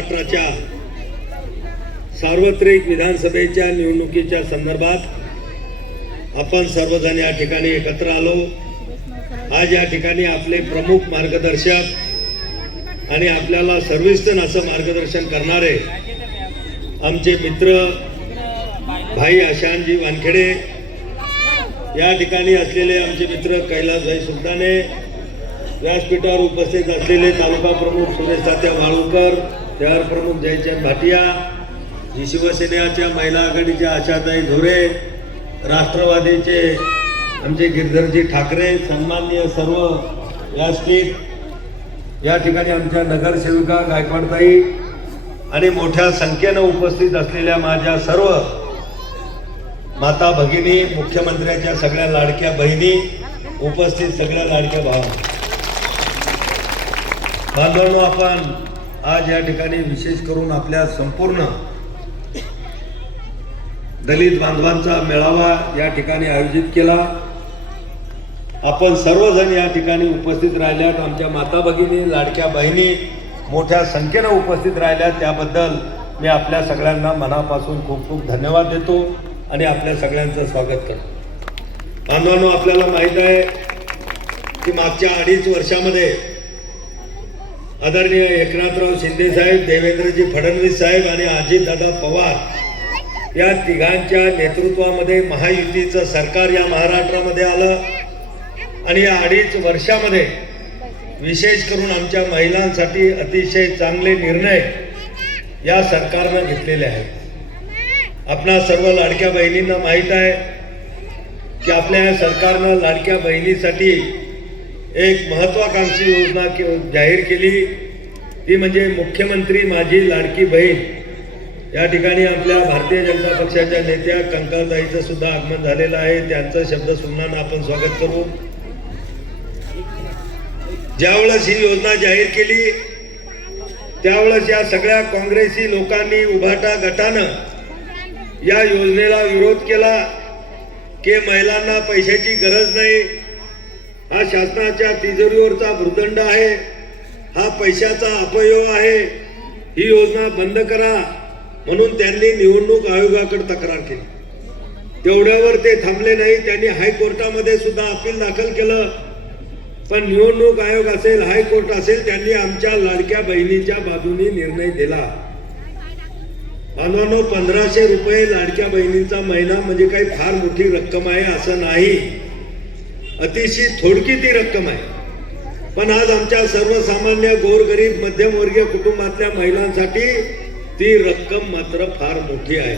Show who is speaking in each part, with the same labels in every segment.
Speaker 1: महाराष्ट्राच्या सार्वत्रिक विधानसभेच्या निवडणुकीच्या संदर्भात आपण सर्वजण या ठिकाणी एकत्र आलो. आज या ठिकाणी आपले प्रमुख मार्गदर्शक आणि आपल्याला सर्विस्तन असं मार्गदर्शन करणारे आमचे मित्र भाई आशानजी वानखेडे या ठिकाणी असलेले आमचे मित्र कैलासभाई सुलताने व्यासपीठावर उपस्थित असलेले तालुका प्रमुख सुरेश तात्या वाळूकर शहर प्रमुख जयचंद भाटिया जी शिवसेनेच्या महिला आघाडीच्या आशाताई धुरे राष्ट्रवादीचे आमचे गिरधरजी ठाकरे सन्माननीय सर्व व्यासपीठ या ठिकाणी आमच्या नगरसेविका गायकवाडताई आणि मोठ्या संख्येनं उपस्थित असलेल्या माझ्या सर्व माता भगिनी मुख्यमंत्र्याच्या सगळ्या लाडक्या बहिणी उपस्थित सगळ्या लाडक्या भावा. बांधवांनो आपण आज या ठिकाणी विशेष करून आपल्या संपूर्ण दलित बांधवांचा मेळावा या ठिकाणी आयोजित केला. आपण सर्वजण या ठिकाणी उपस्थित राहिल्यात. आमच्या माता भगिनी लाडक्या बहिणी मोठ्या संख्येनं उपस्थित राहिल्यात. त्याबद्दल मी आपल्या सगळ्यांना मनापासून खूप खूप धन्यवाद देतो आणि आपल्या सगळ्यांचं स्वागत करतो. बांधवांनो आपल्याला माहीत आहे की मागच्या अडीच वर्षामध्ये आदरणीय एकनाथराव शिंदेसाहेब देवेंद्रजी फडणवीस साहेब आणि अजितदादा पवार या तिघांच्या नेतृत्वामध्ये महायुतीचं सरकार या महाराष्ट्रामध्ये आलं. आणि या अडीच वर्षामध्ये विशेष करून आमच्या महिलांसाठी अतिशय चांगले निर्णय या सरकारनं घेतलेले आहेत. आपणा सर्व लाडक्या बहिणींना माहीत आहे की आपल्या या सरकारनं लाडक्या बहिणीसाठी एक महत्वाकांक्षी योजना के- जाहीर केली. ती म्हणजे मुख्यमंत्री माझी लाडकी बहीण. या ठिकाणी आपल्या भारतीय जनता पक्षाच्या नेत्या कंकाताईचं सुद्धा आगमन झालेलं आहे. त्यांचं शब्द सुमनानं आपण स्वागत करू. ज्यावेळेस ही योजना जाहीर केली त्यावेळेस या सगळ्या काँग्रेसी लोकांनी उभाटा गटानं या योजनेला विरोध केला. की महिलांना पैशाची गरज नाही हा शासनाच्या तिजोरीवरचा भूर्दंड आहे. हा पैशाचा अपयोग आहे. ही योजना बंद करा म्हणून त्यांनी निवडणूक आयोगाकडे तक्रार केली. तेवढ्यावर ते थांबले नाही. त्यांनी हायकोर्टामध्ये सुद्धा अपील दाखल केलं. पण निवडणूक आयोग असेल हायकोर्ट असेल त्यांनी आमच्या लाडक्या बहिणीच्या बाजूने निर्णय दिला. बांधवांनो पंधराशे रुपये लाडक्या बहिणींचा महिना म्हणजे काही फार मोठी रक्कम आहे असं नाही. अतिशय थोडकी ती रक्कम आहे. पण आज आमच्या सर्वसामान्य गोरगरीब मध्यमवर्गीय कुटुंबातल्या महिलांसाठी ती रक्कम मात्र फार मोठी आहे.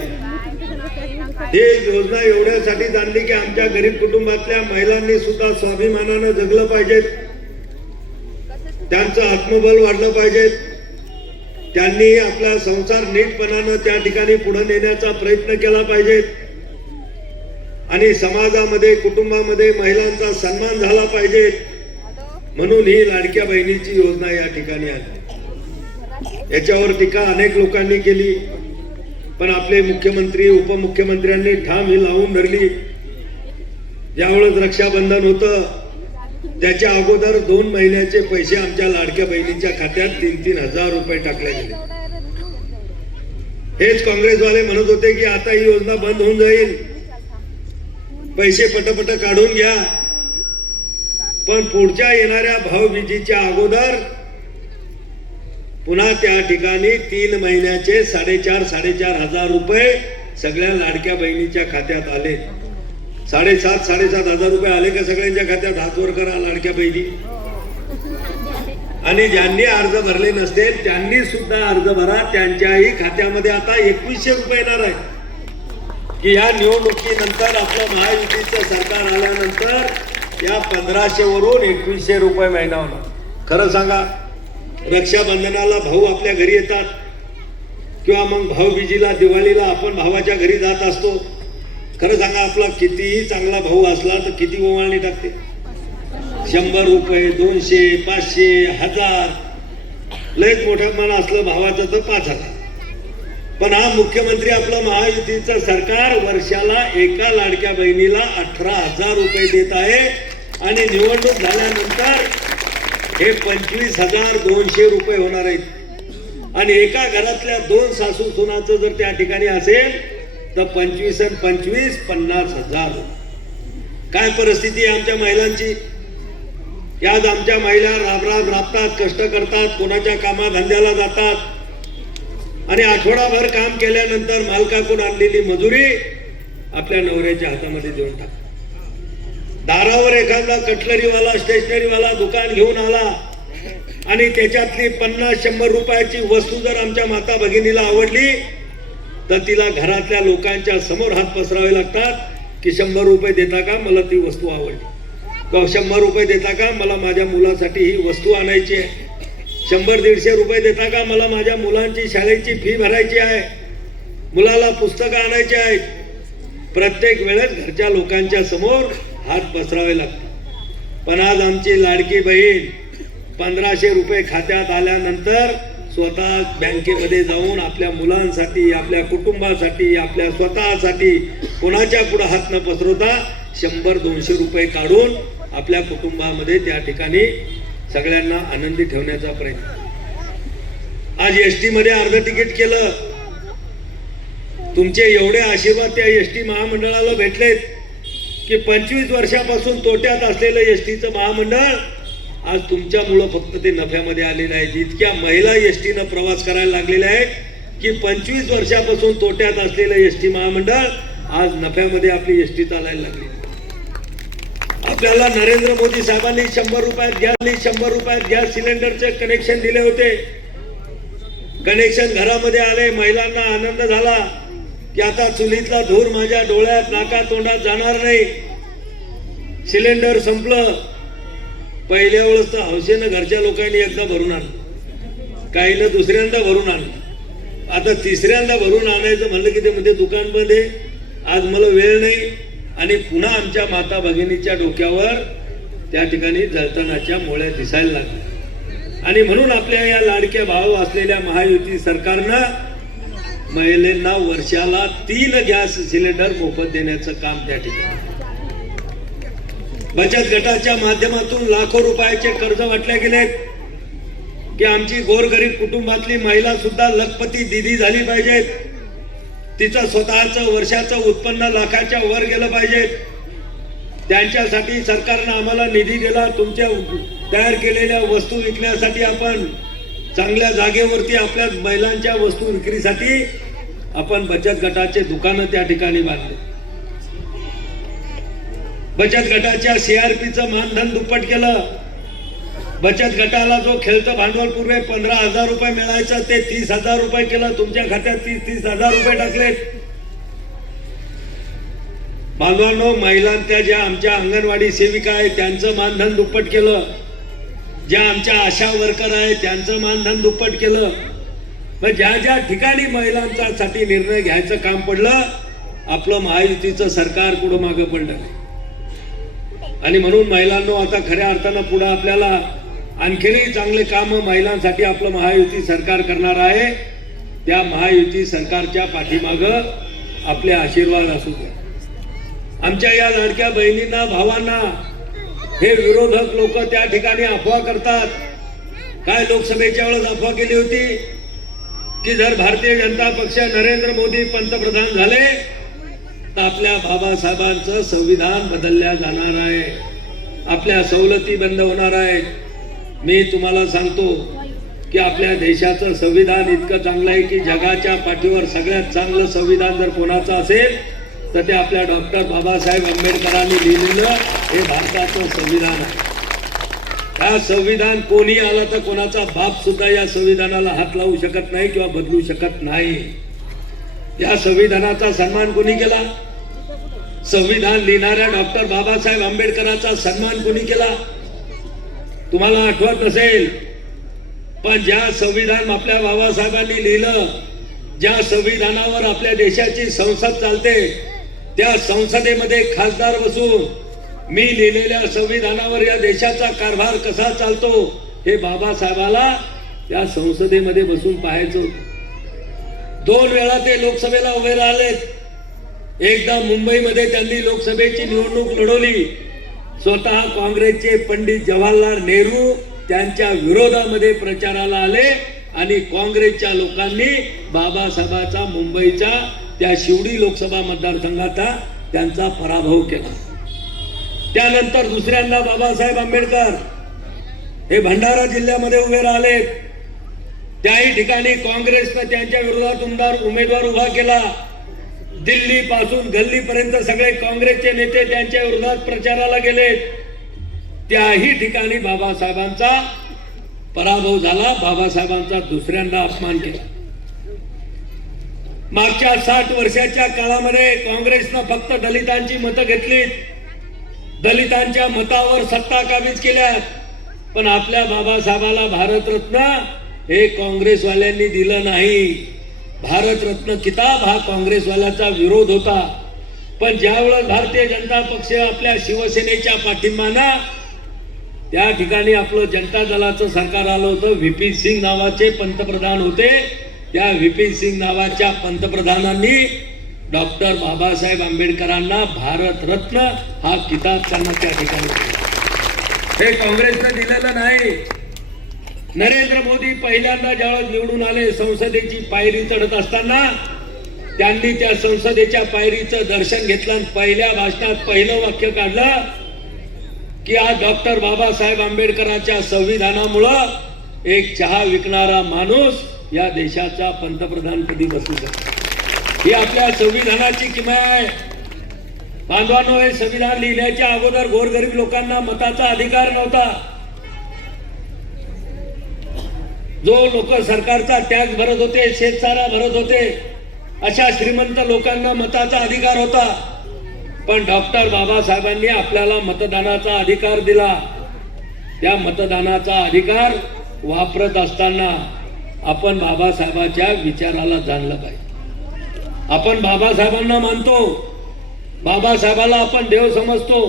Speaker 1: ही योजना एवढ्यासाठी आणली की आमच्या गरीब कुटुंबातल्या महिलांनी सुद्धा स्वाभिमानानं जगलं पाहिजेत त्यांचं आत्मबल वाढलं पाहिजे. त्यांनी आपला संसार नीटपणानं त्या ठिकाणी पुढे नेण्याचा प्रयत्न केला पाहिजे. आणि समाजामध्ये कुटुंबामध्ये महिलांचा सन्मान झाला पाहिजे. म्हणून ही लाडक्या बहिणीची योजना या ठिकाणी आली याच्यावर टीका अनेक लोकांनी केली. पण आपले मुख्यमंत्री उपमुख्यमंत्र्यांनी ठाम ही लावून धरली. ज्यावेळेस रक्षाबंधन होतं त्याच्या अगोदर दोन महिन्याचे पैसे आमच्या लाडक्या बहिणीच्या खात्यात तीन तीन हजार रुपये टाकले गेले. हेच काँग्रेसवाले म्हणत होते की आता ही योजना बंद होऊन जाईल. पैसे पटपट काढून घ्या. पण पुढच्या येणाऱ्या भावबीजीच्या अगोदर पुन्हा त्या ठिकाणी तीन महिन्याचे साडेचार साडेचार हजार रुपये सगळ्या लाडक्या बहिणीच्या खात्यात आले. साडेसात साडेसात हजार रुपये आले का सगळ्यांच्या खात्यात? हातवर करा लाडक्या बहिणी. आणि ज्यांनी अर्ज भरले नसतील त्यांनी सुद्धा अर्ज भरा. त्यांच्याही खात्यामध्ये आता एकवीसशे रुपये येणार आहे की या निवडणुकीनंतर आपलं महायुतीचं सरकार आल्यानंतर या पंधराशे वरून एकवीसशे रुपये महिना होणार. खरं सांगा रक्षाबंधनाला भाऊ आपल्या घरी येतात. किंवा मग भाऊबीजीला दिवाळीला आपण भावाच्या घरी जात असतो. खरं सांगा आपला कितीही चांगला भाऊ असला तर किती ओवाळणी टाकते? शंभर रुपये दोनशे पाचशे हजार. लयच मोठ्या मन असलं भावाचं तर पाच हजार. पण हा मुख्यमंत्री आपलं महायुतीचं सरकार वर्षाला एका लाडक्या बहिणीला अठरा हजार रुपये देत आहे. आणि निवडणूक झाल्यानंतर हे पंचवीस हजार दोनशे रुपये होणार आहेत. आणि एका घरातल्या दोन सासू सुनाचं जर त्या ठिकाणी असेल तर पंचवीस आणि पंचवीस पन्नास हजार. काय परिस्थिती आहे आमच्या महिलांची? आज आमच्या महिला राबराब राबतात कष्ट करतात कोणाच्या कामाधंद्याला जातात. आणि आठवडाभर काम केल्यानंतर मालकाकडून आणलेली मजुरी आपल्या नवऱ्याच्या हातामध्ये देऊन टाक. दारावर एखादा कटलरीवाला स्टेशनरीवाला दुकान घेऊन आला आणि त्याच्यातली पन्नास शंभर रुपयाची वस्तू जर आमच्या माता भगिनीला आवडली तर तिला घरातल्या लोकांच्या समोर हात पसरावे लागतात की शंभर रुपये देता का मला ती वस्तू आवडली? किंवा शंभर रुपये देता का? मला माझ्या मुलासाठी ही वस्तू आणायची आहे. शंभर दीडशे रुपये देता का? मला माझ्या मुलांची शाळेची फी भरायची आहे. मुलाला पुस्तकं आणायची आहेत. प्रत्येक वेळेस घरच्या लोकांच्या समोर हात पसरावे लागतात. पण आज आमची लाडकी बहीण पंधराशे रुपये खात्यात आल्यानंतर स्वतः बँकेमध्ये जाऊन आपल्या मुलांसाठी आपल्या कुटुंबासाठी आपल्या स्वतःसाठी कोणाच्या पुढं हात न पसरवता शंभर दोनशे रुपये काढून आपल्या कुटुंबामध्ये त्या ठिकाणी सगळ्यांना आनंदी ठेवण्याचा प्रयत्न. आज एस टी मध्ये अर्ध तिकीट केलं. तुमचे एवढे आशीर्वाद त्या एस टी महामंडळाला भेटलेत की पंचवीस वर्षापासून तोट्यात असलेलं एसटीचं महामंडळ आज तुमच्यामुळं फक्त ते नफ्यामध्ये आलेलं आहे इतक्या महिला एस टीनं प्रवास करायला लागलेल्या आहेत की पंचवीस वर्षापासून तोट्यात असलेलं एस टी महामंडळ आज नफ्यामध्ये आपली एस टी चालायला लागली. आपल्याला नरेंद्र मोदी साहेबांनी शंभर रुपयात गॅस शंभर रुपयात गॅस सिलेंडरचे कनेक्शन दिले होते. कनेक्शन घरामध्ये आले महिलांना आनंद झाला की आता चुलीतला धूर माझ्या डोळ्यात नाका तोंडात जाणार नाही. सिलेंडर संपलं. पहिल्या वेळेस तर हौसेनं घरच्या लोकांनी एकदा भरून आणलं. काहीनं दुसऱ्यांदा भरून आणलं. आता तिसऱ्यांदा भरून आणायचं म्हणलं की ते म्हणजे दुकान बंद आहे. आज मला वेळ नाही. आणि पुन्हा आमच्या माता भगिनीच्या डोक्यावर त्या ठिकाणी जळतणाच्या मोळ्या दिसायला लागल्या. आणि म्हणून आपल्या या लाडक्या भाव असलेल्या महायुती सरकारनं महिलांना वर्षाला तीन गॅस सिलेंडर मोफत देण्याचं काम त्या ठिकाणी बचत गटाच्या माध्यमातून लाखो रुपयाचे कर्ज वाटले गेलेत. की आमची गोरगरीब कुटुंबातली महिला सुद्धा लखपती दिदी झाली पाहिजेत. तिचं स्वतःचं वर्षाचं उत्पन्न लाखाच्या वर गेलं पाहिजे. त्यांच्यासाठी सरकारनं आम्हाला निधी दिला तुमच्या तयार केलेल्या वस्तू विकण्यासाठी आपण चांगल्या जागेवरती आपल्या महिलांच्या वस्तू विक्रीसाठी आपण बचत गटाचे दुकानं त्या ठिकाणी बांधले. बचत गटाच्या सीआरपीचं मानधन दुप्पट केलं. बचत गटाला जो खेळतं भांडवल पूर्वी पंधरा हजार रुपये मिळायचं ते तीस हजार रुपये केलं तुमच्या खात्यात तीस तीस हजार रुपये टाकले. बांधवांनो महिलांच्या ज्या आमच्या अंगणवाडी सेविका आहेत त्यांचं मानधन दुप्पट केलं. ज्या आमच्या आशा वर्कर आहेत त्यांचं मानधन दुप्पट केलं. मग ज्या ज्या ठिकाणी महिलांचा साठी निर्णय घ्यायचं काम पडलं आपलं महायुतीचं सरकार पुढं मागं पडलं. आणि म्हणून महिलांनो आता खऱ्या अर्थानं पुढं आपल्याला आणखीनही चांगले काम महिलांसाठी आपलं महायुती सरकार करणार आहे. त्या महायुती सरकारच्या पाठीमाग आपले आशीर्वाद असू द्या. आमच्या या लाडक्या बहिणींना भावांना हे विरोधक लोक त्या ठिकाणी अफवा करतात. काय लोकसभेच्या वेळेस अफवा केली होती? की जर भारतीय जनता पक्ष नरेंद्र मोदी पंतप्रधान झाले तर आपल्या बाबासाहेबांचं संविधान बदलल्या जाणार आहे. आपल्या सवलती बंद होणार आहेत. मी तुम्हाला सांगतो की आपल्या देशाचं संविधान इतकं चांगलं आहे की जगाच्या पाठीवर सगळ्यात चांगलं संविधान जर कोणाचं असेल तर ते आपल्या डॉक्टर बाबासाहेब आंबेडकरांनी लिहिलेलं हे भारताचं संविधान आहे. हा संविधान कोणी आला तर कोणाचा बाप सुद्धा या संविधानाला हात लावू शकत नाही किंवा बदलू शकत नाही. या संविधानाचा सन्मान कोणी केला? संविधान लिहिणाऱ्या डॉक्टर बाबासाहेब आंबेडकरांचा सन्मान कोणी केला? तुम्हाला आठवत नसेल पण ज्या संविधान आपल्या बाबासाहेबांनी लिहिलं ज्या संविधानावर आपल्या देशाची संसद चालते त्या संसदेमध्ये खासदार बसून मी लिहिलेल्या संविधानावर या देशाचा कारभार कसा चालतो हे बाबासाहेबाला त्या संसदेमध्ये बसून पाहायचं दोन वेळा ते लोकसभेला उभे राहिलेत. एकदा मुंबईमध्ये त्यांनी लोकसभेची निवडणूक लढवली. स्वतः काँग्रेसचे पंडित जवाहरलाल नेहरू त्यांच्या विरोधामध्ये प्रचाराला आले आणि काँग्रेसच्या लोकांनी बाबासाहेबाचा मुंबईचा त्या शिवडी लोकसभा मतदारसंघाचा त्यांचा पराभव केला. त्यानंतर दुसऱ्यांदा बाबासाहेब आंबेडकर हे भंडारा जिल्ह्यामध्ये उभे राहिले. त्याही ठिकाणी काँग्रेसनं त्यांच्या विरोधात उमेदवार उभा केला. दिल्ली पासून गल्लीपर्यंत सगळे काँग्रेसचे नेते त्यांच्या विरोधात प्रचाराला गेले त्याही ठिकाणी बाबासाहेबांचा पराभव झाला. बाबासाहेबांचा दुसऱ्यांदा अपमान केला. मागच्या साठ वर्षाच्या काळामध्ये काँग्रेसनं फक्त दलितांची मतं घेतली दलितांच्या मतावर सत्ता काबीज केल्या पण आपल्या बाबासाहेबाला भारतरत्न हे काँग्रेसवाल्यांनी दिलं नाही. भारतरत्न किताब हा काँग्रेसवाल्याचा विरोध होता. पण ज्यावेळेस भारतीय जनता पक्ष आपल्या शिवसेनेच्या पाठिंबानं त्या ठिकाणी आपलं जनता दलाचं सरकार आलं होतं व्हीपी सिंग नावाचे पंतप्रधान होते. त्या व्हीपी सिंग नावाच्या पंतप्रधानांनी डॉक्टर बाबासाहेब आंबेडकरांना भारतरत्न हा किताब त्यांना त्या ठिकाणी हे काँग्रेसनं दिलेलं नाही. नरेंद्र मोदी पहिल्यांदा ज्यावेळेस निवडून आले संसदेची पायरी चढत असताना त्यांनी त्या संसदेच्या पायरीचं दर्शन घेतलं आणि पहिल्या भाषणात पहिलं वाक्य काढलं की आज डॉक्टर बाबासाहेब आंबेडकरांच्या संविधानामुळं एक चहा विकणारा माणूस या देशाचा पंतप्रधान कधी बसू शकतो ही आपल्या संविधानाची किमया आहे. बांधवांनो हे संविधान लिहिण्याच्या अगोदर गोरगरीब लोकांना मताचा अधिकार नव्हता. जो लोक सरकारचा टॅक्स भरत होते शेतसारा भरत होते अशा श्रीमंत लोकांना मताचा अधिकार होता. पण डॉक्टर बाबासाहेबांनी आपल्याला मतदानाचा अधिकार दिला. त्या मतदानाचा अधिकार वापरत असताना आपण बाबासाहेबांच्या विचाराला जाणलं पाहिजे. आपण बाबासाहेबांना मानतो. बाबासाहेबाला आपण देव समजतो.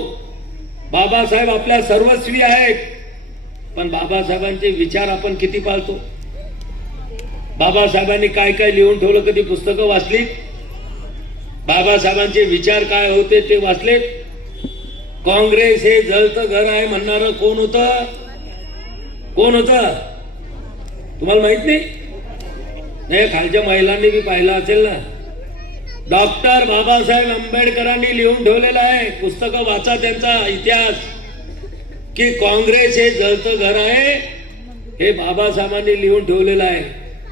Speaker 1: बाबासाहेब आपल्या सर्वस्वी आहेत. पण बाबासाहेबांचे विचार आपण किती पाळतो? बाबासाहेबांनी काय काय लिहून ठेवलं कधी पुस्तकं वाचली बाबासाहेबांचे विचार काय होते ते वाचलेत? काँग्रेस हे जळतं घर आहे म्हणणार कोण होत? कोण होत? तुम्हाला माहीत नाही? नाही खालच्या महिलांनी बी पाहिलं असेल ना? डॉक्टर बाबासाहेब आंबेडकरांनी लिहून ठेवलेलं आहे. पुस्तकं वाचा त्यांचा इतिहास. की काँग्रेस हे जळतं घर आहे हे बाबासाहेबांनी लिहून ठेवलेलं आहे.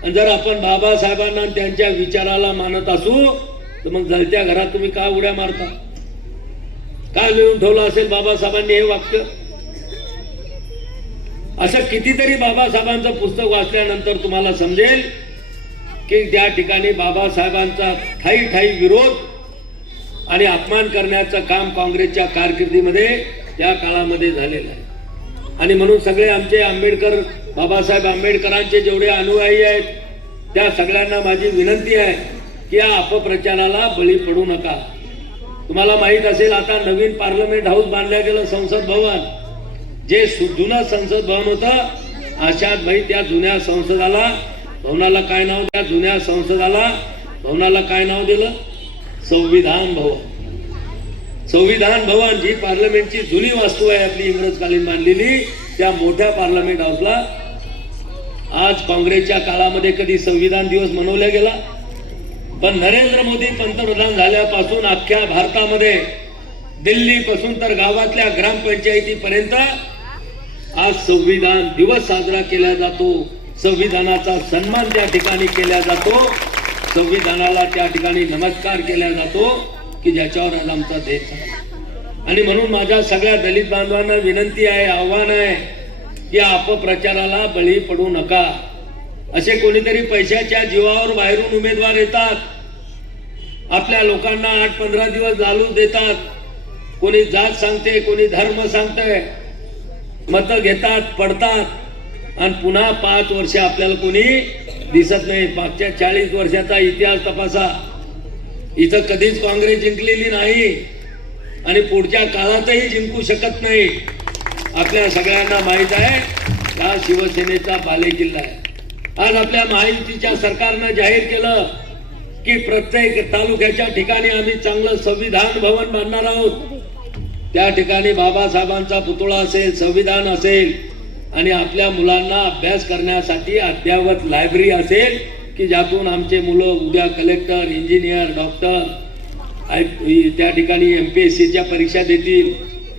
Speaker 1: आणि जर आपण बाबासाहेबांना त्यांच्या विचाराला मानत असू तर मग जळत्या घरात तुम्ही का उड्या मारता? का लिहून ठेवलं असेल बाबासाहेबांनी हे वाक्य? असं कितीतरी बाबासाहेबांचं पुस्तक वाचल्यानंतर तुम्हाला समजेल की त्या ठिकाणी बाबासाहेबांचा ठाई ठाई विरोध आणि अपमान करण्याचं काम काँग्रेसच्या कारकिर्दीमध्ये त्या काळामध्ये झालेलं आहे. आणि म्हणून सगळे आमचे आंबेडकर बाबासाहेब आंबेडकरांचे जेवढे अनुयायी आहेत त्या सगळ्यांना माझी विनंती आहे की या अपप्रचाराला बळी पडू नका. तुम्हाला माहीत असेल आता नवीन पार्लमेंट हाऊस बांधलं गेलं संसद भवन. जे सु- जुनं संसद भवन होतं आशात भाई त्या जुन्या संसदाला भवनाला काय नाव द्या जुन्या संसदाला भवनाला काय नाव दिलं? संविधान भवन. संविधान भवन जी पार्लमेंटची जुनी वास्तू आहे आपली इंग्रजकालीन बांधलेली. त्या मोठ्या पार्लमेंट हाऊसला आज काँग्रेसच्या काळामध्ये कधी संविधान दिवस मनवला गेला पण नरेंद्र मोदी पंतप्रधान झाल्यापासून अख्ख्या भारतामध्ये दिल्लीपासून तर गावातल्या ग्रामपंचायतीपर्यंत आज संविधान दिवस साजरा केला जातो. संविधानाचा सन्मान त्या ठिकाणी केला जातो. संविधानाला त्या ठिकाणी नमस्कार केला जातो. की ज्याच्यावर आज आमचा देश आहे आणि म्हणून माझ्या सगळ्या दलित बांधवांना विनंती आहे आव्हान आहे की अपप्रचाराला बळी पडू नका. असे कोणीतरी पैशाच्या जीवावर बाहेरून उमेदवार येतात. आपल्या लोकांना आठ पंधरा दिवस लालू देतात. कोणी जात सांगते कोणी धर्म सांगतंय मत घेतात पडतात. आणि पुन्हा पाच वर्ष आपल्याला कोणी दिसत नाही. मागच्या चाळीस वर्षाचा इतिहास तपासा. इथं कधीच काँग्रेस जिंकलेली नाही आणि पुढच्या काळातही जिंकू शकत नाही. आपल्या सगळ्यांना माहीत आहे हा शिवसेनेचा बालेकिल्ला आहे. आज आपल्या महायुतीच्या सरकारनं जाहीर केलं की प्रत्येक तालुक्याच्या ठिकाणी आम्ही चांगलं संविधान भवन बांधणार आहोत. त्या ठिकाणी बाबासाहेबांचा पुतळा असेल संविधान असेल आणि आपल्या मुलांना अभ्यास करण्यासाठी अद्ययावत लायब्ररी असेल. की ज्यातून आमचे मुलं उद्या कलेक्टर इंजिनियर डॉक्टर आय त्या ठिकाणी एम पी एस सीच्या परीक्षा देतील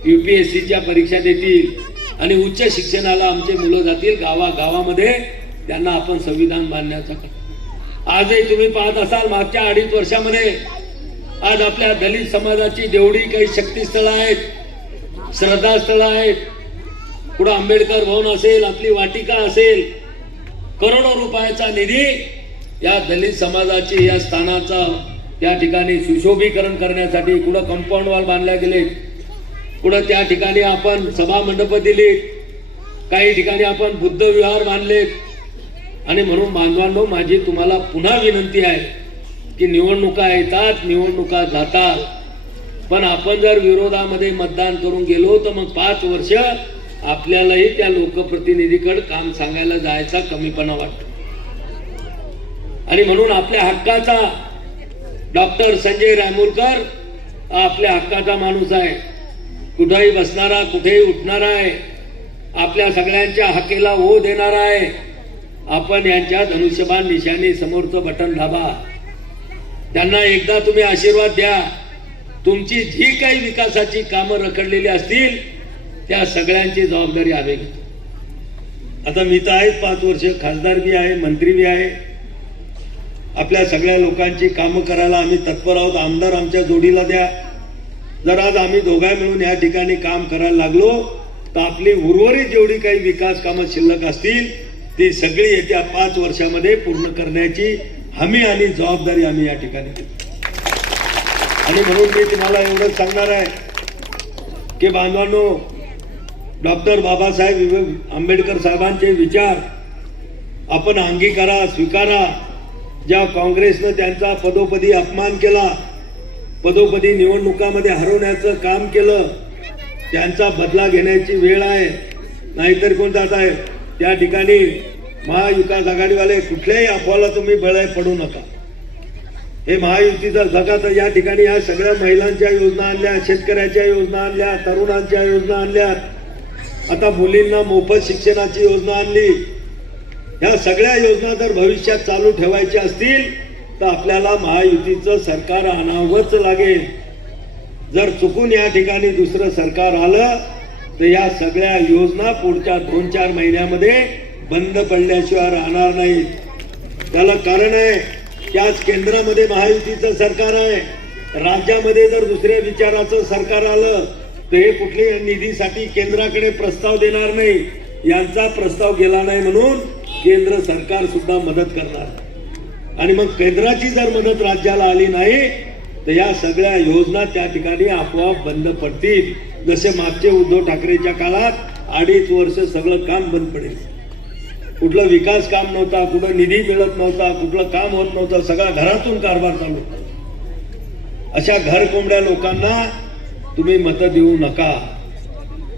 Speaker 1: यू पी एस सीच्या परीक्षा देतील आणि उच्च शिक्षणाला आमचे मुलं जातील गावागावामध्ये त्यांना आपण संविधान बांधण्याचा आजही तुम्ही पाहत असाल मागच्या अडीच वर्षामध्ये आज आपल्या दलित समाजाची जेवढी काही शक्तीस्थळं आहेत श्रद्धास्थळं आहेत पुढं आंबेडकर भवन असेल आपली वाटिका असेल करोडो रुपयाचा निधी या दलित समाजाची या स्थानाचा या ठिकाणी सुशोभीकरण करण्यासाठी कुठं कंपाऊंड वॉल बांधल्या गेले कुठं त्या ठिकाणी आपण सभा मंडप दिली काही ठिकाणी आपण बुद्ध विहार बांधलेत. आणि म्हणून बांधवांनो माझी तुम्हाला पुन्हा विनंती आहे की निवडणुका येतात निवडणुका जातात. पण आपण जर विरोधामध्ये मतदान करून गेलो तर मग पाच वर्ष आपल्यालाही त्या लोकप्रतिनिधीकडे काम सांगायला जायचा कमीपणा वाटतो. आणि म्हणून आपल्या हक्काचा डॉक्टर संजय रायमोलकर आपल्या हक्काचा माणूस आहे. कुठेही बसणारा कुठेही उठणारा आहे. आपल्या सगळ्यांच्या हकेला ओ देणारा आहे. आपण यांच्या धनुष्यबाण निशाणी समोरचं बटन दाबा. त्यांना एकदा तुम्ही आशीर्वाद द्या. तुमची जी काही विकासाची कामं रखडलेली असतील त्या सगळ्यांची जबाबदारी आम्ही घेतो. आता मी तर आहेच पाच वर्ष खासदार बी आहे मंत्री बी आहे. आपल्या सगळ्या लोकांची कामं करायला आम्ही तत्पर आहोत. आमदार आमच्या जोडीला द्या. जर आज आम्ही दोघा मिळून या ठिकाणी काम करायला लागलो तर आपली उर्वरित जेवढी काही विकास कामं शिल्लक असतील ती सगळी येत्या पाच वर्षामध्ये पूर्ण करण्याची हमी आणि जबाबदारी आम्ही या ठिकाणी आणि म्हणून मी तुम्हाला एवढंच सांगणार आहे की बांधवांनो डॉक्टर बाबासाहेब आंबेडकर साहेबांचे विचार आपण अंगीकारा स्वीकारा ज्या काँग्रेसनं त्यांचा पदोपदी अपमान केला पदोपदी निवडणुकामध्ये हरवण्याचं काम केलं त्यांचा बदला घेण्याची वेळ आहे. नाहीतर कोण जात आहे? त्या ठिकाणी महाविकास आघाडीवाले कुठल्याही अफवाला तुम्ही बळाय पडू नका. हे महायुतीचं जगात या ठिकाणी या सगळ्या महिलांच्या योजना आणल्या शेतकऱ्याच्या योजना आणल्या तरुणांच्या योजना आणल्या. आता मुलींना मोफत शिक्षणाची योजना आणली. ह्या सगळ्या योजना जर भविष्यात चालू ठेवायच्या असतील तर आपल्याला महायुतीचं सरकार आणावंच लागेल. जर चुकून या ठिकाणी दुसरं सरकार आलं तर या सगळ्या योजना पुढच्या दोन चार महिन्यामध्ये बंद पडल्याशिवाय राहणार नाहीत. त्याला कारण आहे की आज केंद्रामध्ये महायुतीचं सरकार आहे. राज्यामध्ये जर दुसऱ्या विचाराचं सरकार आलं तर हे कुठल्याही निधीसाठी केंद्राकडे प्रस्ताव देणार नाही. यांचा प्रस्ताव गेला नाही म्हणून केंद्र सरकार सुद्धा मदत करणार. आणि मग केंद्राची जर मदत राज्याला आली नाही तर या सगळ्या योजना त्या ठिकाणी आपोआप बंद पडतील. जसे मागचे उद्धव ठाकरेच्या काळात अडीच वर्ष सगळं काम बंद पडेल. कुठलं विकास काम नव्हता कुठं निधी मिळत नव्हता कुठलं काम होत नव्हतं सगळा घरातून कारभार चालू होता. अशा घर कोंबड्या लोकांना तुम्ही मतं देऊ नका.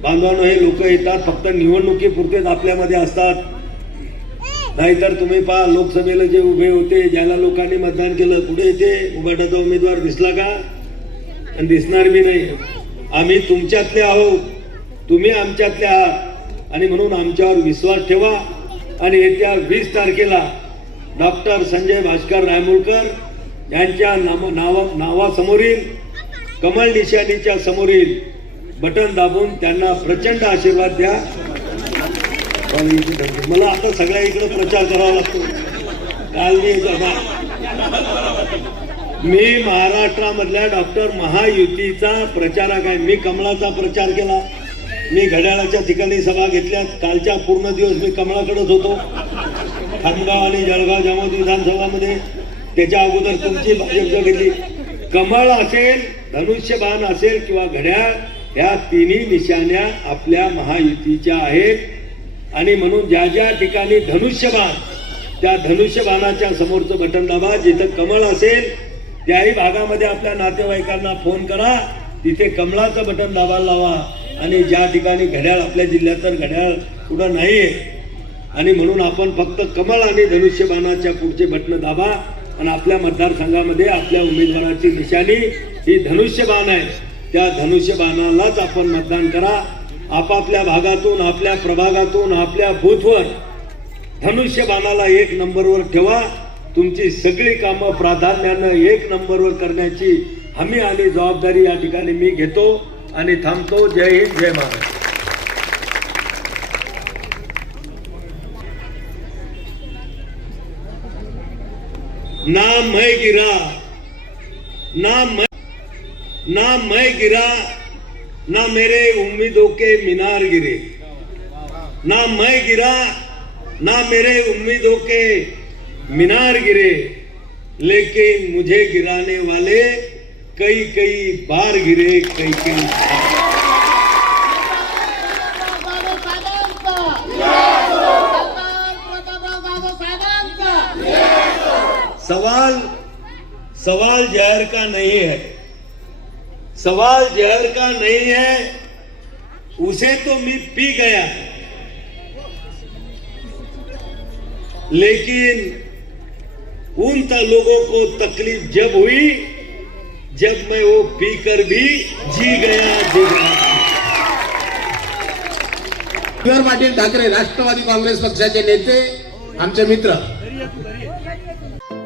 Speaker 1: बांधवांनो हे लोक येतात फक्त निवडणुकीपुरतेच आपल्यामध्ये असतात. नाहीतर तुम्ही पहा लोकसभेला जे उभे होते ज्याला लोकांनी मतदान केलं पुढे येते उभाटाचा उमेदवार दिसला का? आणि दिसणार बी नाही. आम्ही तुमच्यातले आहोत. तुम्ही आमच्यातले आहात. आणि म्हणून आमच्यावर विश्वास ठेवा. आणि येत्या वीस तारखेला डॉक्टर संजय भास्कर रायमुलकर यांच्या नाम नावा नावासमोरील कमल निशानीच्या समोरील बटन दाबून त्यांना प्रचंड आशीर्वाद द्या. मला आता सगळ्या इकडे प्रचार करावा लागतो. काल मी मी महाराष्ट्रामधल्या डॉक्टर महायुतीचा प्रचारक आहे. मी कमळाचा प्रचार केला. मी घड्याळाच्या ठिकाणी सभा घेतल्या कालच्या पूर्ण दिवस मी कमळाकडेच होतो. खामगाव आणि जळगाव जामोद विधानसभामध्ये. त्याच्या अगोदर तुमची भाजपचं घेतली कमळ असेल धनुष्यबाण असेल किंवा घड्याळ ह्या तिन्ही निशाण्या आपल्या महायुतीच्या आहेत. आणि म्हणून ज्या ज्या ठिकाणी धनुष्यबाण त्या धनुष्यबाणाच्या समोरचं बटन दाबा जिथं कमळ असेल त्याही भागामध्ये आपल्या नातेवाईकांना फोन करा. तिथे कमळाचं बटन दाबायला लावा. आणि ज्या ठिकाणी घड्याळ आपल्या जिल्ह्यात तर घड्याळ कुठं आहे आणि म्हणून आपण फक्त कमळ आणि धनुष्यबाणाच्या पुढचे बटन दाबा. आणि आपल्या मतदारसंघामध्ये आपल्या उमेदवाराची निशाणी ही धनुष्यबाण आहे. त्या धनुष्यबाणालाच आपण मतदान करा. आपापल्या भागातून आपल्या प्रभागातून आपल्या बूथवर धनुष्यबाणाला एक नंबरवर ठेवा. तुमची सगळी कामं प्राधान्यानं एक नंबरवर करण्याची हमी आणि जबाबदारी या ठिकाणी मी घेतो आणि थांबतो. जय हिंद जय महाराष्ट्र. नाम मैं गिरा। नाम मैं नाम मैं गिरा। ना मेरे उम्मीदों के मीनार गिरे, ना मैं गिरा, ना मेरे उम्मीदों के मीनार गिरे, लेकिन मुझे गिराने वाले कई कई बार गिरे कई कई सवाल सवाल जहर का नहीं है। सवाल जहर का नहीं है उसे तो मैं पी गया। लेकिन उन लोगों को तकलीफ जब हुई जब मैं वो पीकर भी जी गया जी गया
Speaker 2: पाटील ठाकरे राष्ट्रवादी काँग्रेस पक्षाचे नेते आमचे मित्र